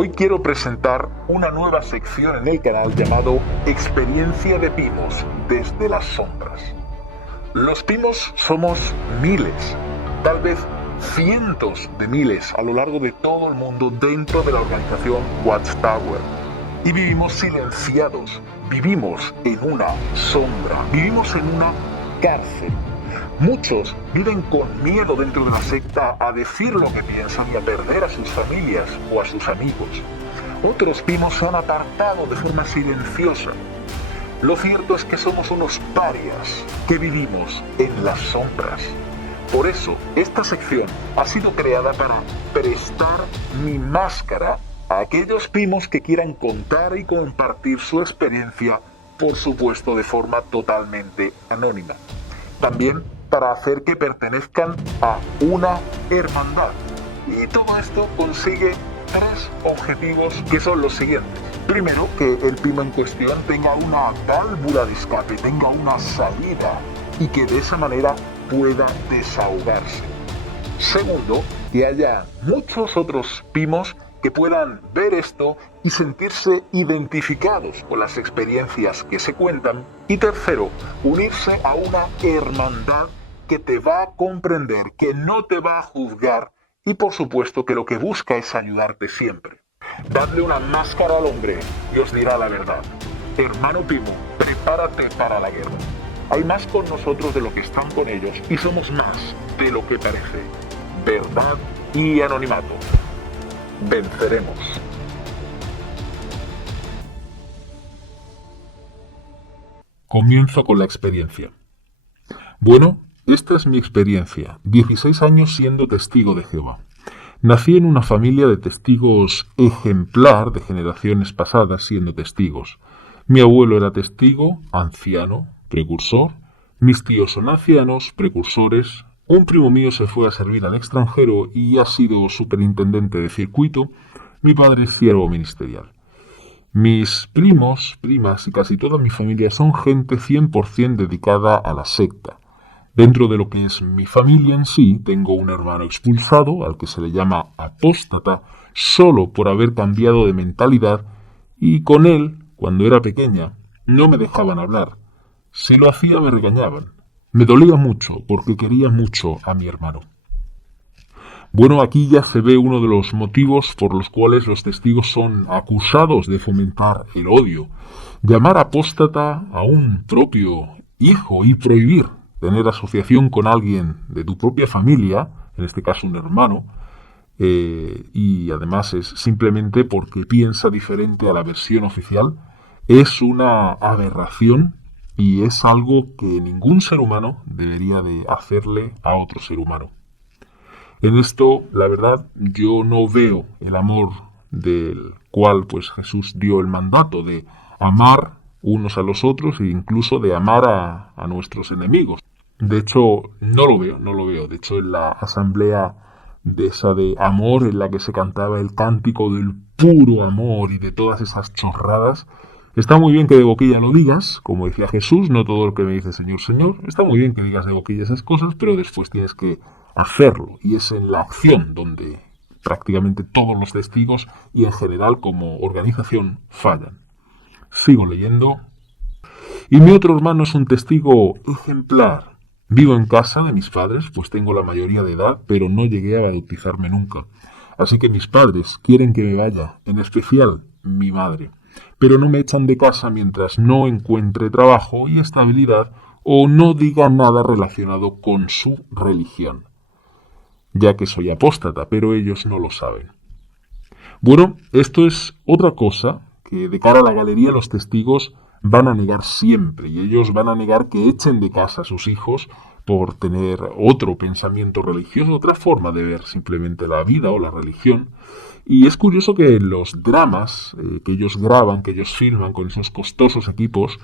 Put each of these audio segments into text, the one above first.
Hoy quiero presentar una nueva sección en el canal llamado Experiencia de Pimos desde las sombras. Los Pimos somos miles, tal vez cientos de miles a lo largo de todo el mundo dentro de la organización Watchtower. Y vivimos silenciados, vivimos en una sombra, vivimos en una cárcel. Muchos viven con miedo dentro de la secta a decir lo que piensan y a perder a sus familias o a sus amigos. Otros Pimos se han apartado de forma silenciosa. Lo cierto es que somos unos parias que vivimos en las sombras. Por eso, esta sección ha sido creada para prestar mi máscara a aquellos Pimos que quieran contar y compartir su experiencia, por supuesto de forma totalmente anónima. También para hacer que pertenezcan a una hermandad. Y todo esto consigue tres objetivos que son los siguientes. Primero, que el Pimo en cuestión tenga una válvula de escape, tenga una salida y que de esa manera pueda desahogarse. Segundo, que haya muchos otros Pimos que puedan ver esto y sentirse identificados con las experiencias que se cuentan. Y tercero, unirse a una hermandad que te va a comprender, que no te va a juzgar y por supuesto que lo que busca es ayudarte siempre. Dadle una máscara al hombre y os dirá la verdad. Hermano Pimo, prepárate para la guerra. Hay más con nosotros de lo que están con ellos y somos más de lo que parece. Verdad y anonimato. Venceremos. Comienzo con la experiencia. Bueno, esta es mi experiencia. 16 años siendo testigo de Jehová. Nací en una familia de testigos ejemplar de generaciones pasadas siendo testigos. Mi abuelo era testigo, anciano, precursor. Mis tíos son ancianos, precursores. Un primo mío se fue a servir al extranjero y ha sido superintendente de circuito. Mi padre es siervo ministerial. Mis primos, primas y casi toda mi familia son gente 100% dedicada a la secta. Dentro de lo que es mi familia en sí, tengo un hermano expulsado, al que se le llama apóstata, solo por haber cambiado de mentalidad, y con él, cuando era pequeña, no me dejaban hablar. Si lo hacía me regañaban. Me dolía mucho porque quería mucho a mi hermano. Bueno, aquí ya se ve uno de los motivos por los cuales los testigos son acusados de fomentar el odio. Llamar apóstata a un propio hijo y prohibir tener asociación con alguien de tu propia familia, en este caso un hermano, y además es simplemente porque piensa diferente a la versión oficial, es una aberración y es algo que ningún ser humano debería de hacerle a otro ser humano. En esto, la verdad, yo no veo el amor del cual pues Jesús dio el mandato de amar unos a los otros e incluso de amar a nuestros enemigos. De hecho, no lo veo. De hecho, en la asamblea de esa de amor, en la que se cantaba el cántico del puro amor y de todas esas chorradas, está muy bien que de boquilla lo digas, como decía Jesús, no todo lo que me dice Señor, Señor. Está muy bien que digas de boquilla esas cosas, pero después tienes que hacerlo. Y es en la acción donde prácticamente todos los testigos y en general como organización fallan. Sigo leyendo. Y mi otro hermano es un testigo ejemplar. Vivo en casa de mis padres, pues tengo la mayoría de edad, pero no llegué a bautizarme nunca. Así que mis padres quieren que me vaya, en especial mi madre. Pero no me echan de casa mientras no encuentre trabajo y estabilidad o no diga nada relacionado con su religión, ya que soy apóstata, pero ellos no lo saben. Bueno, esto es otra cosa que de cara a la galería los testigos van a negar siempre, y ellos van a negar que echen de casa a sus hijos por tener otro pensamiento religioso, otra forma de ver simplemente la vida o la religión. Y es curioso que los dramas que ellos graban, que ellos filman con esos costosos equipos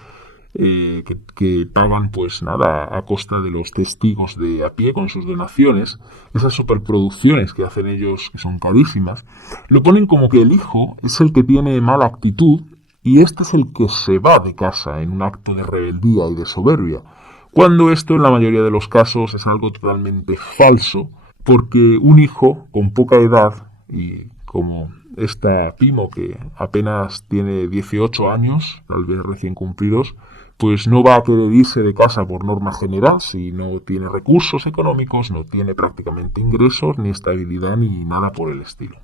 que pagan pues nada a costa de los testigos de a pie con sus donaciones, esas superproducciones que hacen ellos, que son carísimas, lo ponen como que el hijo es el que tiene mala actitud y este es el que se va de casa en un acto de rebeldía y de soberbia, cuando esto en la mayoría de los casos es algo totalmente falso, porque un hijo con poca edad y como esta Pimo, que apenas tiene 18 años, tal vez recién cumplidos, pues no va a querer irse de casa por norma general si no tiene recursos económicos, no tiene prácticamente ingresos, ni estabilidad, ni nada por el estilo.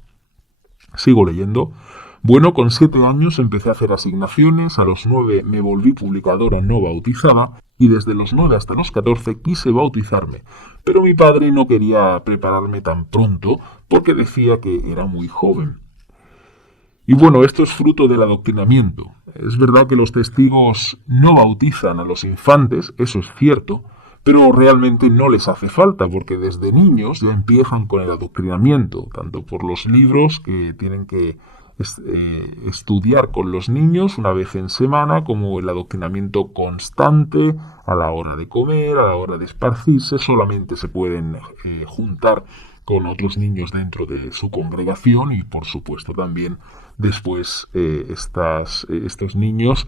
Sigo leyendo. Bueno, con 7 años empecé a hacer asignaciones, a los 9 me volví publicadora no bautizada y desde los 9 hasta los 14 quise bautizarme, pero mi padre no quería prepararme tan pronto porque decía que era muy joven. Y bueno, esto es fruto del adoctrinamiento. Es verdad que los testigos no bautizan a los infantes, eso es cierto, pero realmente no les hace falta porque desde niños ya empiezan con el adoctrinamiento, tanto por los libros que tienen que estudiar con los niños una vez en semana, como el adoctrinamiento constante a la hora de comer, a la hora de esparcirse, solamente se pueden juntar con otros niños dentro de su congregación y por supuesto también después estos niños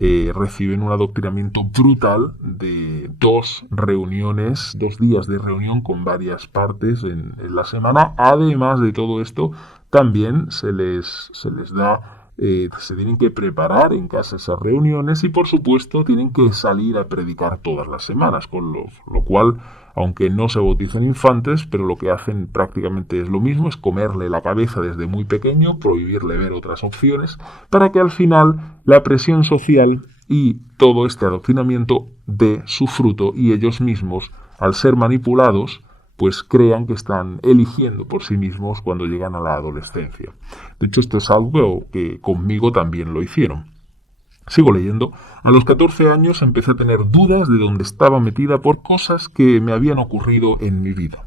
reciben un adoctrinamiento brutal de 2 reuniones, 2 días de reunión con varias partes en la semana. Además de todo esto, también se les da, se tienen que preparar en casa esas reuniones y por supuesto tienen que salir a predicar todas las semanas, con lo cual, aunque no se bautizan infantes, pero lo que hacen prácticamente es lo mismo, es comerle la cabeza desde muy pequeño, prohibirle ver otras opciones, para que al final la presión social y todo este adoctrinamiento dé su fruto y ellos mismos, al ser manipulados, pues crean que están eligiendo por sí mismos cuando llegan a la adolescencia. De hecho, esto es algo que conmigo también lo hicieron. Sigo leyendo. A los 14 años empecé a tener dudas de dónde estaba metida por cosas que me habían ocurrido en mi vida.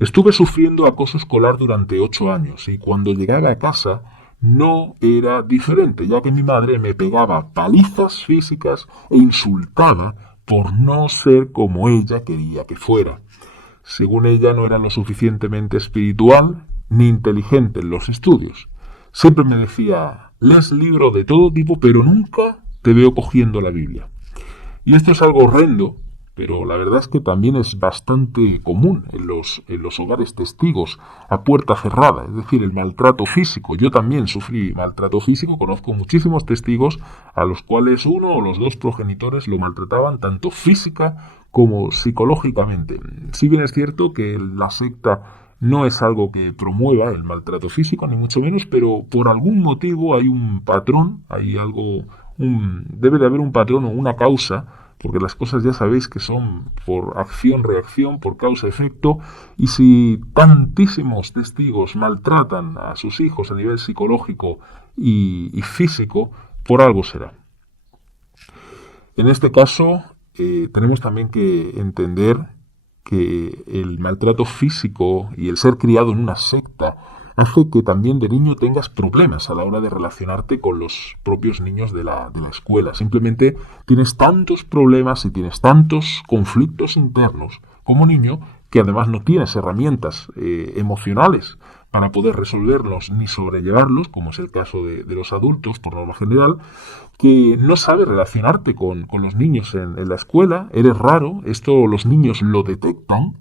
Estuve sufriendo acoso escolar durante 8 años y cuando llegaba a casa no era diferente, ya que mi madre me pegaba palizas físicas e insultaba por no ser como ella quería que fuera. Según ella, no era lo suficientemente espiritual ni inteligente en los estudios. Siempre me decía, lees libros de todo tipo, pero nunca te veo cogiendo la Biblia. Y esto es algo horrendo, pero la verdad es que también es bastante común en los hogares testigos a puerta cerrada, es decir, el maltrato físico. Yo también sufrí maltrato físico, conozco muchísimos testigos a los cuales uno o los dos progenitores lo maltrataban tanto física como psicológicamente. Si bien es cierto que la secta no es algo que promueva el maltrato físico, ni mucho menos, pero por algún motivo hay un patrón, hay algo, debe de haber un patrón o una causa, porque las cosas ya sabéis que son por acción-reacción, por causa-efecto, y si tantísimos testigos maltratan a sus hijos a nivel psicológico y físico, por algo será. En este caso, tenemos también que entender que el maltrato físico y el ser criado en una secta hace que también de niño tengas problemas a la hora de relacionarte con los propios niños de la escuela. Simplemente tienes tantos problemas y tienes tantos conflictos internos como niño que además no tienes herramientas emocionales para poder resolverlos ni sobrellevarlos, como es el caso de los adultos por norma general, que no sabes relacionarte con los niños en la escuela, eres raro, esto los niños lo detectan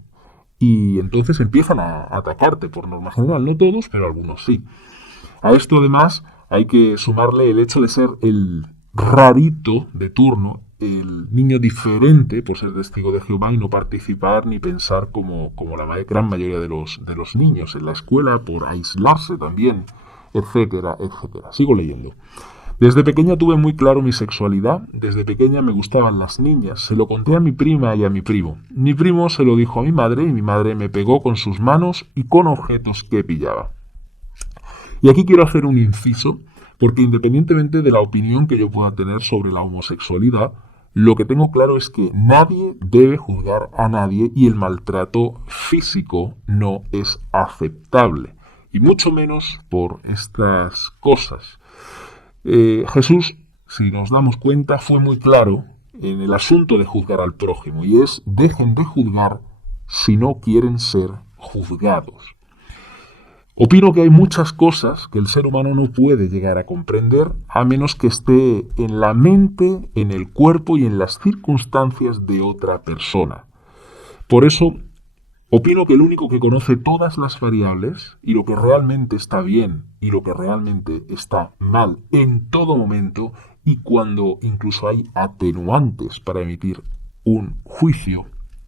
y entonces empiezan a atacarte por norma general, no todos, pero algunos sí. A esto además hay que sumarle el hecho de ser el rarito de turno, el niño diferente por ser testigo de Jehová y no participar ni pensar como la gran mayoría de los niños en la escuela, por aislarse también, etcétera, etcétera. Sigo leyendo. Desde pequeña tuve muy claro mi sexualidad, desde pequeña me gustaban las niñas, se lo conté a mi prima y a mi primo. Mi primo se lo dijo a mi madre y mi madre me pegó con sus manos y con objetos que pillaba. Y aquí quiero hacer un inciso, porque independientemente de la opinión que yo pueda tener sobre la homosexualidad, lo que tengo claro es que nadie debe juzgar a nadie y el maltrato físico no es aceptable, y mucho menos por estas cosas. Jesús, si nos damos cuenta, fue muy claro en el asunto de juzgar al prójimo, y es: dejen de juzgar si no quieren ser juzgados. Opino que hay muchas cosas que el ser humano no puede llegar a comprender a menos que esté en la mente, en el cuerpo y en las circunstancias de otra persona. Por eso, Opino que el único que conoce todas las variables y lo que realmente está bien y lo que realmente está mal en todo momento y cuando incluso hay atenuantes para emitir un juicio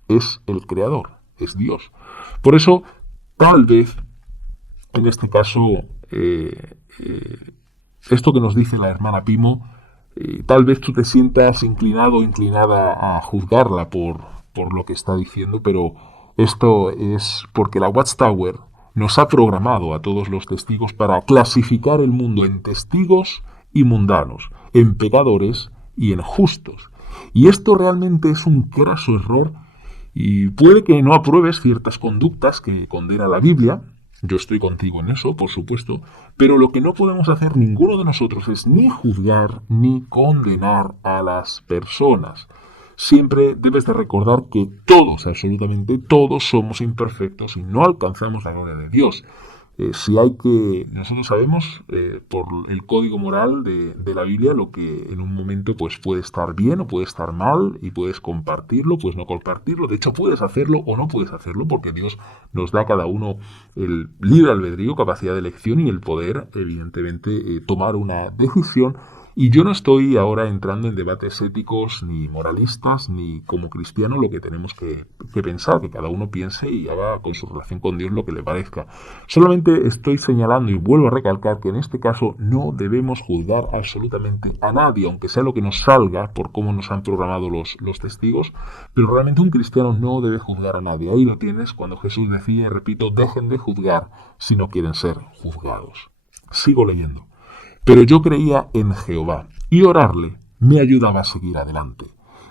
es el Creador, es Dios. Por eso, tal vez, en este caso, esto que nos dice la hermana Pimo, tal vez tú te sientas inclinado o inclinada a juzgarla por lo que está diciendo, pero esto es porque la Watchtower nos ha programado a todos los testigos para clasificar el mundo en testigos y mundanos, en pecadores y en justos. Y esto realmente es un craso error y puede que no apruebes ciertas conductas que condena la Biblia. Yo estoy contigo en eso, por supuesto, pero lo que no podemos hacer ninguno de nosotros es ni juzgar ni condenar a las personas. Siempre debes de recordar que todos, absolutamente todos, somos imperfectos y no alcanzamos la gloria de Dios. Si hay que, nosotros sabemos por el código moral de la Biblia lo que en un momento pues puede estar bien o puede estar mal y puedes compartirlo, pues no compartirlo. De hecho puedes hacerlo o no puedes hacerlo porque Dios nos da a cada uno el libre albedrío, capacidad de elección y el poder, evidentemente, tomar una decisión. Y yo no estoy ahora entrando en debates éticos ni moralistas, ni como cristiano lo que tenemos que pensar, que cada uno piense y haga con su relación con Dios lo que le parezca. Solamente estoy señalando y vuelvo a recalcar que en este caso no debemos juzgar absolutamente a nadie, aunque sea lo que nos salga por cómo nos han programado los testigos, pero realmente un cristiano no debe juzgar a nadie. Ahí lo tienes cuando Jesús decía, y repito, dejen de juzgar si no quieren ser juzgados. Sigo leyendo. Pero yo creía en Jehová y orarle me ayudaba a seguir adelante.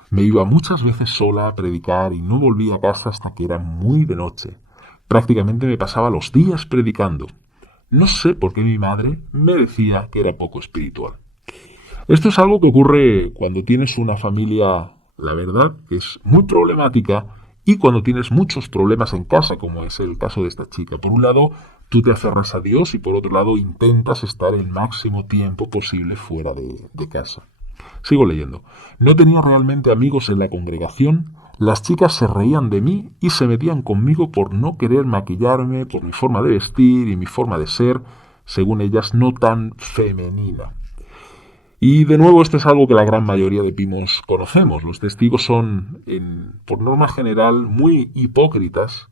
Me iba muchas veces sola a predicar y no volvía a casa hasta que era muy de noche. Prácticamente me pasaba los días predicando. No sé por qué mi madre me decía que era poco espiritual. Esto es algo que ocurre cuando tienes una familia, la verdad, que es muy problemática y cuando tienes muchos problemas en casa, como es el caso de esta chica. Por un lado, tú te aferras a Dios y por otro lado intentas estar el máximo tiempo posible fuera de casa. Sigo leyendo. No tenía realmente amigos en la congregación. Las chicas se reían de mí y se metían conmigo por no querer maquillarme, por mi forma de vestir y mi forma de ser, según ellas, no tan femenina. Y de nuevo esto es algo que la gran mayoría de pimos conocemos. Los testigos son, por norma general, muy hipócritas.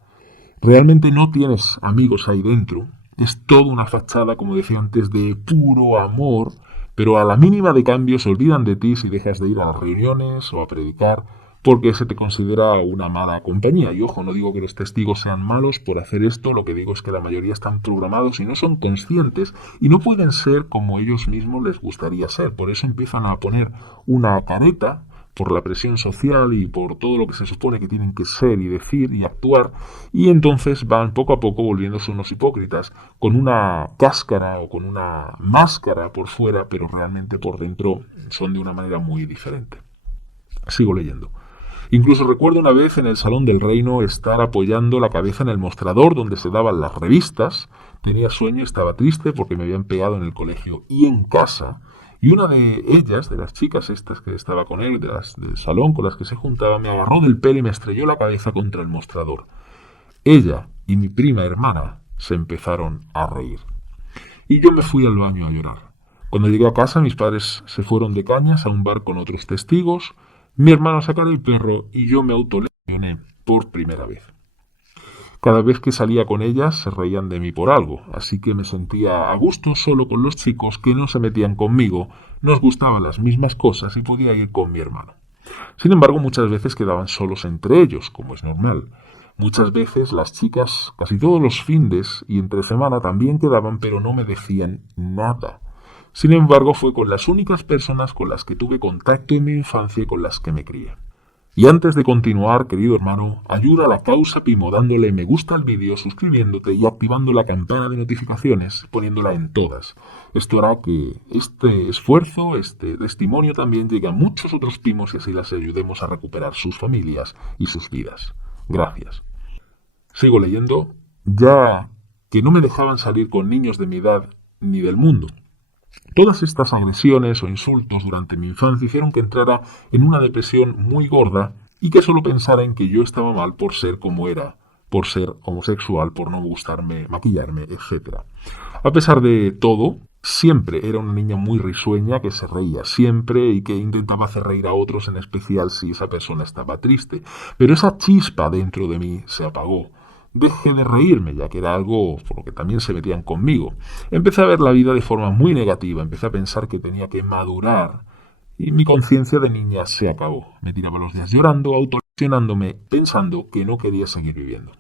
Realmente no tienes amigos ahí dentro. Es toda una fachada, como decía antes, de puro amor, pero a la mínima de cambio se olvidan de ti si dejas de ir a las reuniones o a predicar, porque se te considera una mala compañía. Y ojo, no digo que los testigos sean malos por hacer esto, lo que digo es que la mayoría están programados y no son conscientes y no pueden ser como ellos mismos les gustaría ser. Por eso empiezan a poner una careta por la presión social y por todo lo que se supone que tienen que ser y decir y actuar, y entonces van poco a poco volviéndose unos hipócritas, con una cáscara o con una máscara por fuera, pero realmente por dentro son de una manera muy diferente. Sigo leyendo. Incluso recuerdo una vez en el Salón del Reino estar apoyando la cabeza en el mostrador donde se daban las revistas. Tenía sueño, estaba triste porque me habían pegado en el colegio y en casa. Y una de ellas, de las chicas estas que estaba con él, del salón con las que se juntaba, me agarró del pelo y me estrelló la cabeza contra el mostrador. Ella y mi prima hermana se empezaron a reír. Y yo me fui al baño a llorar. Cuando llegué a casa, mis padres se fueron de cañas a un bar con otros testigos, mi hermano a sacar el perro y yo me autolesioné por primera vez. Cada vez que salía con ellas se reían de mí por algo, así que me sentía a gusto solo con los chicos que no se metían conmigo, nos gustaban las mismas cosas y podía ir con mi hermano. Sin embargo, muchas veces quedaban solos entre ellos, como es normal. Muchas veces las chicas, casi todos los findes y entre semana también quedaban, pero no me decían nada. Sin embargo, fue con las únicas personas con las que tuve contacto en mi infancia y con las que me crié. Y antes de continuar, querido hermano, ayuda a la causa Pimo dándole me gusta al vídeo, suscribiéndote y activando la campana de notificaciones, poniéndola en todas. Esto hará que este esfuerzo, este testimonio también llegue a muchos otros Pimos y así las ayudemos a recuperar sus familias y sus vidas. Gracias. Sigo leyendo. Ya que no me dejaban salir con niños de mi edad ni del mundo. Todas estas agresiones o insultos durante mi infancia hicieron que entrara en una depresión muy gorda y que solo pensara en que yo estaba mal por ser como era, por ser homosexual, por no gustarme maquillarme, etc. A pesar de todo, siempre era una niña muy risueña que se reía siempre y que intentaba hacer reír a otros, en especial si esa persona estaba triste. Pero esa chispa dentro de mí se apagó. Dejé de reírme, ya que era algo por lo que también se metían conmigo. Empecé a ver la vida de forma muy negativa, empecé a pensar que tenía que madurar y mi conciencia de niña se acabó. Me tiraba los días llorando, autolesionándome, pensando que no quería seguir viviendo.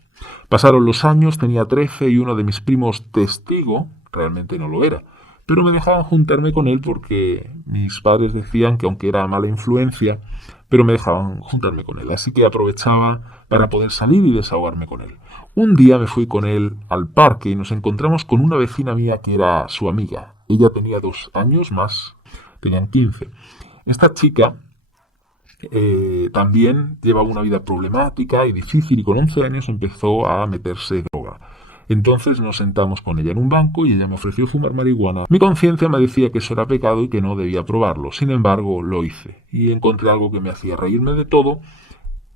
Pasaron los años, tenía 13 y uno de mis primos testigo, realmente no lo era, pero me dejaban juntarme con él porque mis padres decían que aunque era mala influencia, pero me dejaban juntarme con él. Así que aprovechaba para poder salir y desahogarme con él. Un día me fui con él al parque y nos encontramos con una vecina mía que era su amiga. Ella tenía 2 años más, tenían 15. Esta chica también llevaba una vida problemática y difícil y con 11 años empezó a meterse droga. Entonces nos sentamos con ella en un banco y ella me ofreció fumar marihuana. Mi conciencia me decía que eso era pecado y que no debía probarlo. Sin embargo, lo hice y encontré algo que me hacía reírme de todo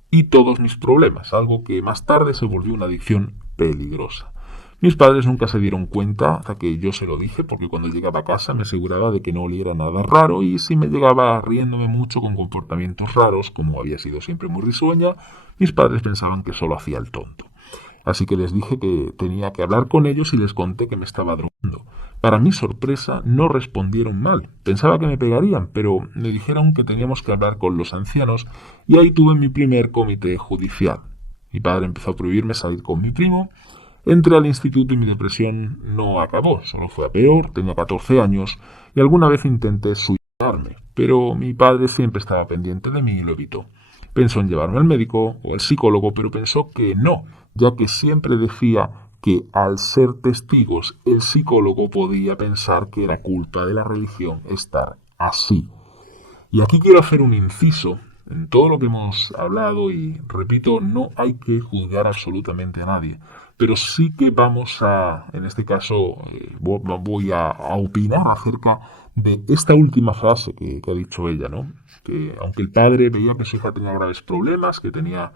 y todos mis problemas, algo que más tarde se volvió una adicción peligrosa. Mis padres nunca se dieron cuenta hasta que yo se lo dije, porque cuando llegaba a casa me aseguraba de que no oliera nada raro y si me llegaba riéndome mucho con comportamientos raros, como había sido siempre muy risueña, mis padres pensaban que solo hacía el tonto. Así que les dije que tenía que hablar con ellos y les conté que me estaba drogando. Para mi sorpresa, no respondieron mal. Pensaba que me pegarían, pero me dijeron que teníamos que hablar con los ancianos y ahí tuve mi primer comité judicial. Mi padre empezó a prohibirme salir con mi primo. Entré al instituto y mi depresión no acabó, solo fue a peor, tenía 14 años y alguna vez intenté suicidarme, pero mi padre siempre estaba pendiente de mí y lo evitó. Pensó en llevarme al médico o al psicólogo, pero pensó que no, ya que siempre decía que al ser testigos el psicólogo podía pensar que era culpa de la religión estar así. Y aquí quiero hacer un inciso en todo lo que hemos hablado y, repito, no hay que juzgar absolutamente a nadie, pero sí que vamos a, en este caso, voy a opinar acerca de esta última frase que ha dicho ella, ¿no? Que aunque el padre veía que su hija tenía graves problemas, que tenía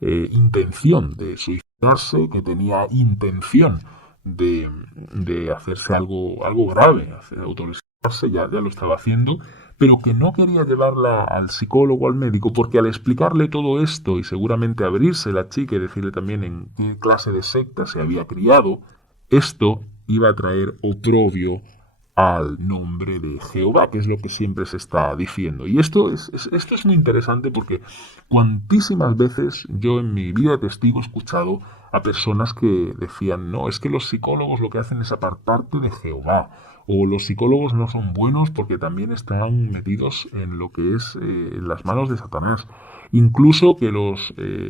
intención de suicidarse, que tenía intención de hacerse algo grave, hacer autolesionarse, ya lo estaba haciendo, pero que no quería llevarla al psicólogo o al médico porque al explicarle todo esto y seguramente abrirse la chica y decirle también en qué clase de secta se había criado, esto iba a traer oprobio al nombre de Jehová, que es lo que siempre se está diciendo. Y esto es muy interesante porque cuantísimas veces yo en mi vida de testigo he escuchado a personas que decían, no, es que los psicólogos lo que hacen es apartarte de Jehová, o los psicólogos no son buenos porque también están metidos en lo que es en las manos de Satanás. Incluso que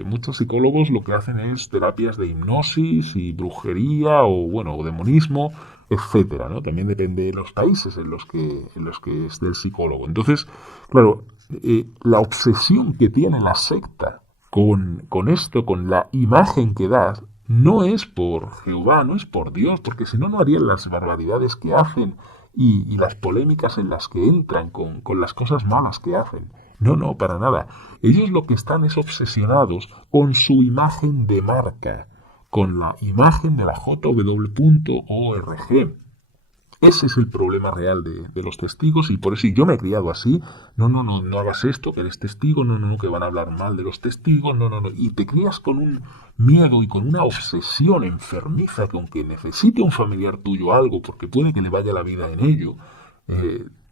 muchos psicólogos lo que hacen es terapias de hipnosis y brujería o demonismo, etcétera, ¿no? También depende de los países en los que esté el psicólogo. Entonces, claro, la obsesión que tiene la secta con esto, con la imagen que das, no es por Jehová, no es por Dios, porque si no, no harían las barbaridades que hacen y las polémicas en las que entran con las cosas malas que hacen. No, para nada. Ellos lo que están es obsesionados con su imagen de marca, con la imagen de la JW.org. Ese es el problema real de los testigos y por eso yo me he criado así. No hagas esto, que eres testigo, no, que van a hablar mal de los testigos, no. Y te crías con un miedo y con una obsesión enfermiza que aunque necesite un familiar tuyo algo, porque puede que le vaya la vida en ello,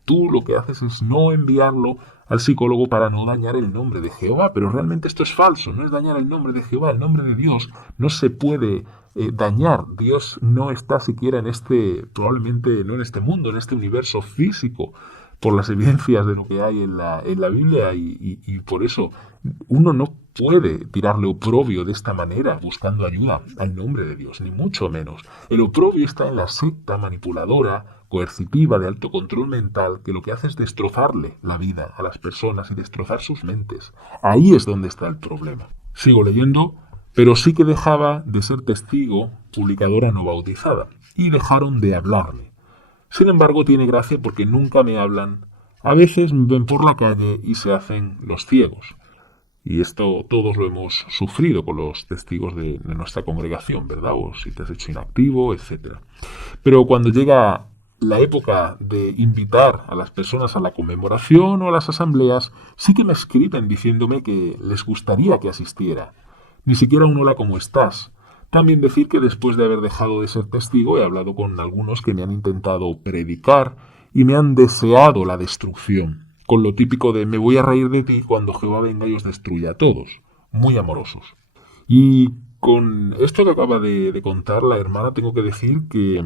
tú lo que haces es no enviarlo al psicólogo para no dañar el nombre de Jehová, pero realmente esto es falso, no es dañar el nombre de Jehová, el nombre de Dios no se puede dañar. Dios no está siquiera probablemente no en este mundo, en este universo físico, por las evidencias de lo que hay en la Biblia y por eso uno no puede tirarle oprobio de esta manera buscando ayuda al nombre de Dios, ni mucho menos. El oprobio está en la secta manipuladora, coercitiva, de alto control mental, que lo que hace es destrozarle la vida a las personas y destrozar sus mentes. Ahí es donde está el problema. Sigo leyendo, pero sí que dejaba de ser testigo, publicadora no bautizada, y dejaron de hablarme. Sin embargo, tiene gracia porque nunca me hablan. A veces me ven por la calle y se hacen los ciegos. Y esto todos lo hemos sufrido con los testigos de nuestra congregación, ¿verdad? O si te has hecho inactivo, etcétera. Pero cuando llega la época de invitar a las personas a la conmemoración o a las asambleas, sí que me escriben diciéndome que les gustaría que asistiera. Ni siquiera un hola, ¿cómo estás? También decir que después de haber dejado de ser testigo he hablado con algunos que me han intentado predicar y me han deseado la destrucción, con lo típico de me voy a reír de ti cuando Jehová venga y os destruya a todos. Muy amorosos. Y con esto que acaba de contar la hermana, tengo que decir que,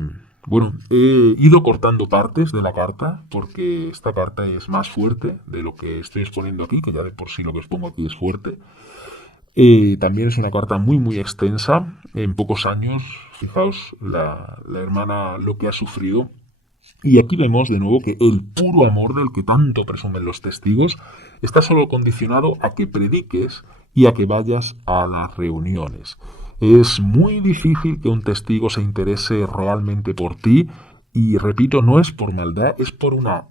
bueno, he ido cortando partes de la carta, porque esta carta es más fuerte de lo que estoy exponiendo aquí, que ya de por sí lo que expongo aquí es fuerte. También es una carta muy, muy extensa. En pocos años, fijaos, la hermana lo que ha sufrido. Y aquí vemos de nuevo que el puro amor del que tanto presumen los testigos está solo condicionado a que prediques y a que vayas a las reuniones. Es muy difícil que un testigo se interese realmente por ti y, repito, no es por maldad, es por una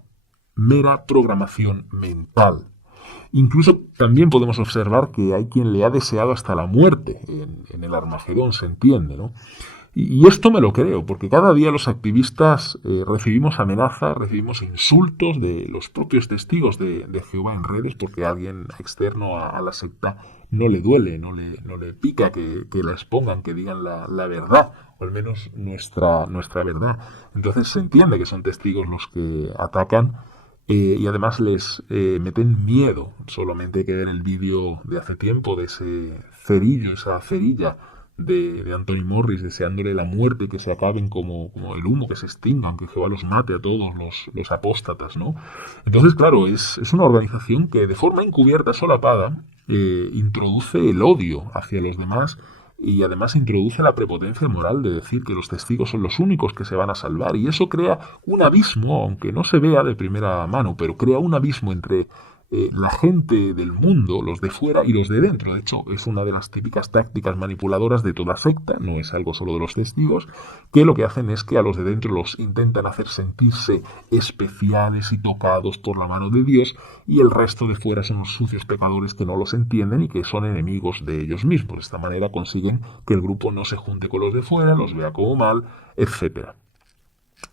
mera programación mental. Incluso también podemos observar que hay quien le ha deseado hasta la muerte en el Armagedón, se entiende, ¿no? Y esto me lo creo, porque cada día los activistas recibimos amenazas, recibimos insultos de los propios testigos de Jehová en redes, porque a alguien externo a la secta no le duele, no le pica que la expongan, que digan la verdad, o al menos nuestra verdad. Entonces se entiende que son testigos los que atacan y además les meten miedo. Solamente hay que ver el vídeo de hace tiempo de ese cerillo, esa cerilla de Anthony Morris deseándole la muerte, que se acaben como el humo, que se extingan, que Jehová los mate a todos los apóstatas, ¿no? Entonces, claro, es una organización que de forma encubierta, solapada, introduce el odio hacia los demás y además introduce la prepotencia moral de decir que los testigos son los únicos que se van a salvar. Y eso crea un abismo, aunque no se vea de primera mano, pero crea un abismo entre la gente del mundo, los de fuera y los de dentro. De hecho, es una de las típicas tácticas manipuladoras de toda secta, no es algo solo de los testigos, que lo que hacen es que a los de dentro los intentan hacer sentirse especiales y tocados por la mano de Dios, y el resto de fuera son los sucios pecadores que no los entienden y que son enemigos de ellos mismos. De esta manera consiguen que el grupo no se junte con los de fuera, los vea como mal, etc.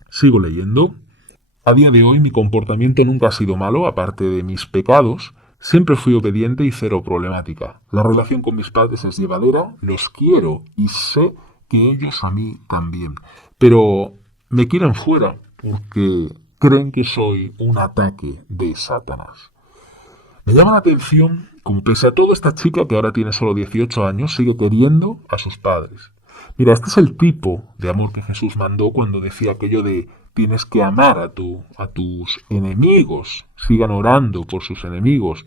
Sigo leyendo. A día de hoy mi comportamiento nunca ha sido malo, aparte de mis pecados. Siempre fui obediente y cero problemática. La relación con mis padres es llevadera, los quiero y sé que ellos a mí también. Pero me quieren fuera porque creen que soy un ataque de Satanás. Me llama la atención como pese a todo esta chica que ahora tiene solo 18 años sigue queriendo a sus padres. Mira, este es el tipo de amor que Jesús mandó cuando decía aquello de tienes que amar a tus enemigos, sigan orando por sus enemigos.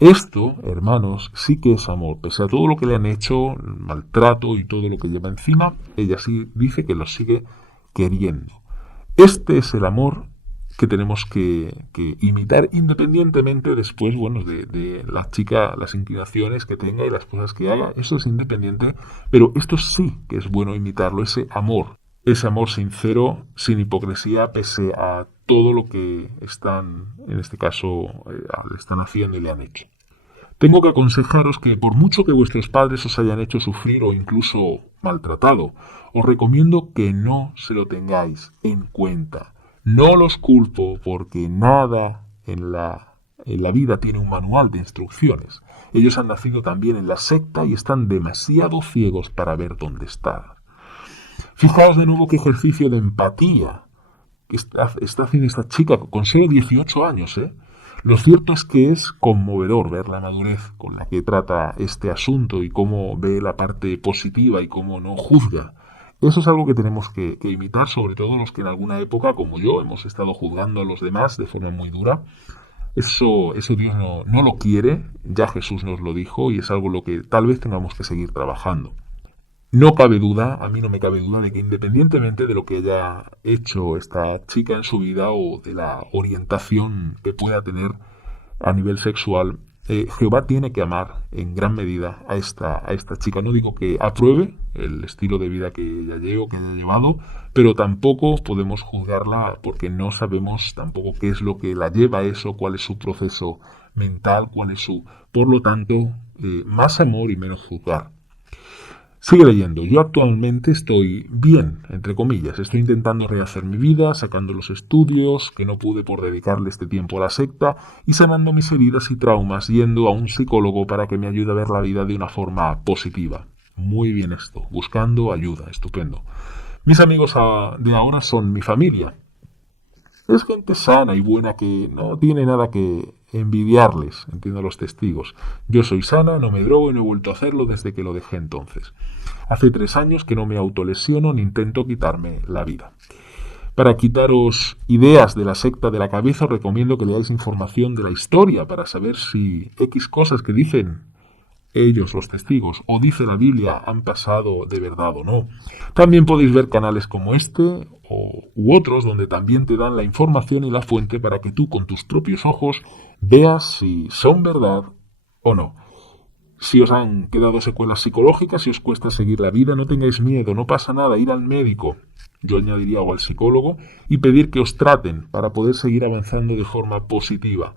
Esto, hermanos, sí que es amor. Pese a todo lo que le han hecho, el maltrato y todo lo que lleva encima, ella sí dice que los sigue queriendo. Este es el amor que tenemos que imitar independientemente después, bueno, de la chica, las inclinaciones que tenga y las cosas que haga. Eso es independiente, pero esto sí que es bueno imitarlo, ese amor sincero, sin hipocresía, pese a todo lo que están, en este caso, le están haciendo y le han hecho. Tengo que aconsejaros que por mucho que vuestros padres os hayan hecho sufrir o incluso maltratado, os recomiendo que no se lo tengáis en cuenta. No los culpo porque nada en la vida tiene un manual de instrucciones. Ellos han nacido también en la secta y están demasiado ciegos para ver dónde están. Fijaos de nuevo qué ejercicio de empatía que está haciendo esta chica con solo 18 años, ¿eh? Lo cierto es que es conmovedor ver la madurez con la que trata este asunto y cómo ve la parte positiva y cómo no juzga. Eso es algo que tenemos que imitar, sobre todo los que en alguna época, como yo, hemos estado juzgando a los demás de forma muy dura. Eso Dios no lo quiere, ya Jesús nos lo dijo y es algo lo que tal vez tengamos que seguir trabajando. No cabe duda, a mí no me cabe duda de que independientemente de lo que haya hecho esta chica en su vida o de la orientación que pueda tener a nivel sexual, Jehová tiene que amar en gran medida a esta chica. No digo que apruebe el estilo de vida que ella lleva, que haya llevado, pero tampoco podemos juzgarla porque no sabemos tampoco qué es lo que la lleva a eso, cuál es su proceso mental, cuál es su... Por lo tanto, más amor y menos juzgar. Sigue leyendo. Yo actualmente estoy bien, entre comillas. Estoy intentando rehacer mi vida, sacando los estudios que no pude por dedicarle este tiempo a la secta y sanando mis heridas y traumas, yendo a un psicólogo para que me ayude a ver la vida de una forma positiva. Muy bien esto. Buscando ayuda. Estupendo. Mis amigos de ahora son mi familia. Es gente sana y buena que no tiene nada que envidiarles, entiendo a los testigos. Yo soy sana, no me drogo y no he vuelto a hacerlo desde que lo dejé entonces. Hace 3 años que no me autolesiono ni intento quitarme la vida. Para quitaros ideas de la secta de la cabeza, os recomiendo que leáis información de la historia para saber si X cosas que dicen ellos, los testigos, o dice la Biblia, han pasado de verdad o no. También podéis ver canales como este u otros donde también te dan la información y la fuente para que tú con tus propios ojos veas si son verdad o no. Si os han quedado secuelas psicológicas, si os cuesta seguir la vida, no tengáis miedo, no pasa nada, ir al médico, yo añadiría, o al psicólogo, y pedir que os traten para poder seguir avanzando de forma positiva.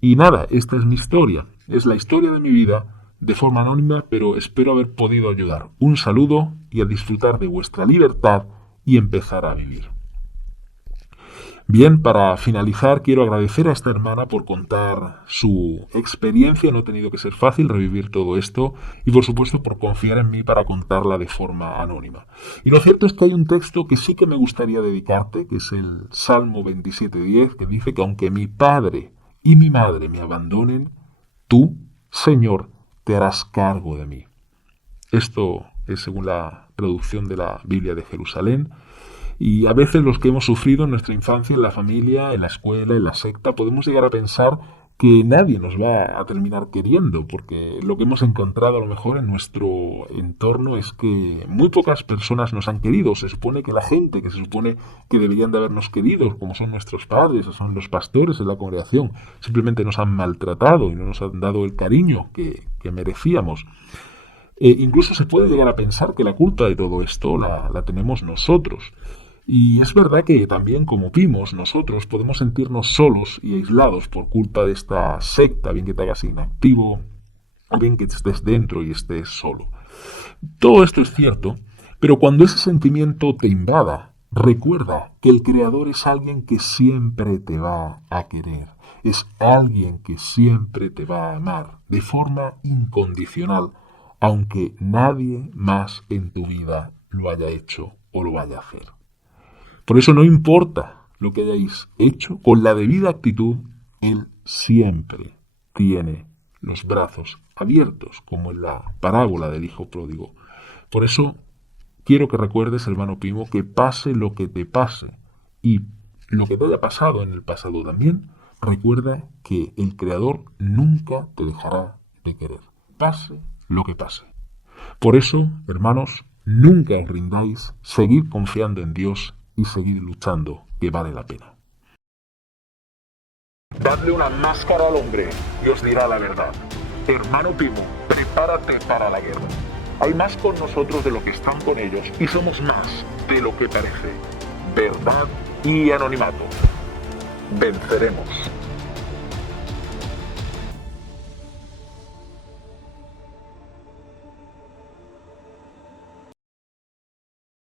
Y nada, esta es mi historia, es la historia de mi vida, de forma anónima, pero espero haber podido ayudar. Un saludo y a disfrutar de vuestra libertad y empezar a vivir. Bien, para finalizar quiero agradecer a esta hermana por contar su experiencia. No ha tenido que ser fácil revivir todo esto y por supuesto por confiar en mí para contarla de forma anónima. Y lo cierto es que hay un texto que sí que me gustaría dedicarte, que es el Salmo 27:10, que dice que aunque mi padre y mi madre me abandonen, tú, Señor, te harás cargo de mí. Esto es según la traducción de la Biblia de Jerusalén. Y a veces los que hemos sufrido en nuestra infancia, en la familia, en la escuela, en la secta, podemos llegar a pensar que nadie nos va a terminar queriendo, porque lo que hemos encontrado a lo mejor en nuestro entorno es que muy pocas personas nos han querido. Se supone que la gente que se supone que deberían de habernos querido, como son nuestros padres o son los pastores en la congregación, simplemente nos han maltratado y no nos han dado el cariño que merecíamos. Incluso se puede llegar a pensar que la culpa de todo esto la tenemos nosotros. Y es verdad que también, como vimos, nosotros podemos sentirnos solos y aislados por culpa de esta secta, bien que te hagas inactivo, o bien que estés dentro y estés solo. Todo esto es cierto, pero cuando ese sentimiento te invada, recuerda que el Creador es alguien que siempre te va a querer, es alguien que siempre te va a amar de forma incondicional, aunque nadie más en tu vida lo haya hecho o lo vaya a hacer. Por eso no importa lo que hayáis hecho, con la debida actitud, Él siempre tiene los brazos abiertos, como en la parábola del hijo pródigo. Por eso quiero que recuerdes, hermano primo, que pase lo que te pase y lo que te haya pasado en el pasado también, recuerda que el Creador nunca te dejará de querer, pase lo que pase. Por eso, hermanos, nunca os rindáis, seguid confiando en Dios y seguid luchando, que vale la pena. Dadle una máscara al hombre y os dirá la verdad. Hermano primo, prepárate para la guerra. Hay más con nosotros de lo que están con ellos y somos más de lo que parece. Verdad y anonimato. Venceremos.